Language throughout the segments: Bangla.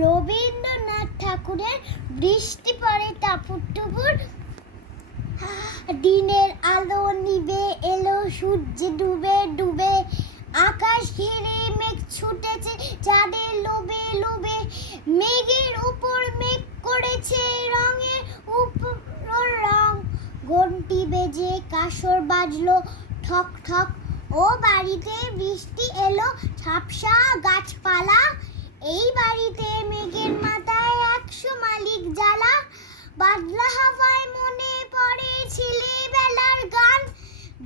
রবীন্দ্রনাথ ঠাকুরের বৃষ্টি পড়ে টাপুর টুপুর, দিনের আলো নিভে এলো, সূর্য ডুবে ডুবে, আকাশ ঘিরে মেঘ ছুটেছে চাঁদের লোভে লোভে, মেঘের উপর মেঘ করেছে রঙের উপর রং, ঘন্টি বেজে কাসর বাজলো ঠক ঠক, ও বাড়িতে বৃষ্টি এলো, ঝাপসা গাছপালা, এই বাড়িতে মেঘের মাথায় 100 মালিক জ্বালা, বাদলা হাওয়ায় মনে পড়ে ছেলেবেলার গান,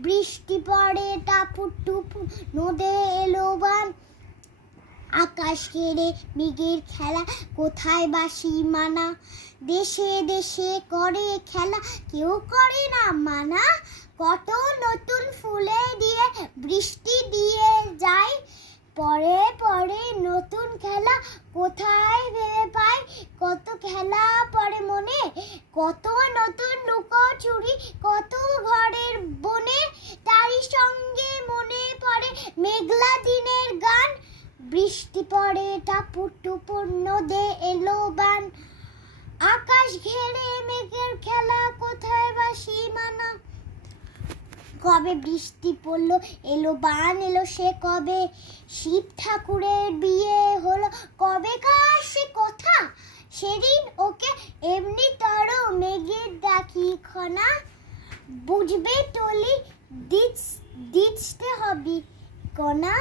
বৃষ্টি পড়ে টাপুর টুপুর, নদে এলো বান, আকাশ ঘেরে মেঘের খেলা, কোথায় বাসি মানা, দেশে দেশে করে খেলা, কেউ করে না মানা, কত নতুন ফুলে দিয়ে বৃষ্টি দিয়ে যায়, পরে পরে নতুন খেলা কোথায় ভেবে পাই, কত খেলা পড়ে মনে, কত নতুন লুকোচুরি, কত ঘরের বনে, তারই সঙ্গে মনে পড়ে মেঘলা দিনের গান, বৃষ্টি পড়ে টাপুর টুপুর, নদে এলো বান, আকাশ ঘেরে মেঘের খেলা, কোথায় বাসি মানা, কবে বৃষ্টি পড়লো এলো বান এলো সে কবে, শিব ঠাকুরের বিয়ে হলো কবেকার সে কথা, সেদিন ওকে এমনি তর মেঘের ডাকি খনা, বুঝবে টলি দিতে হবে কনা।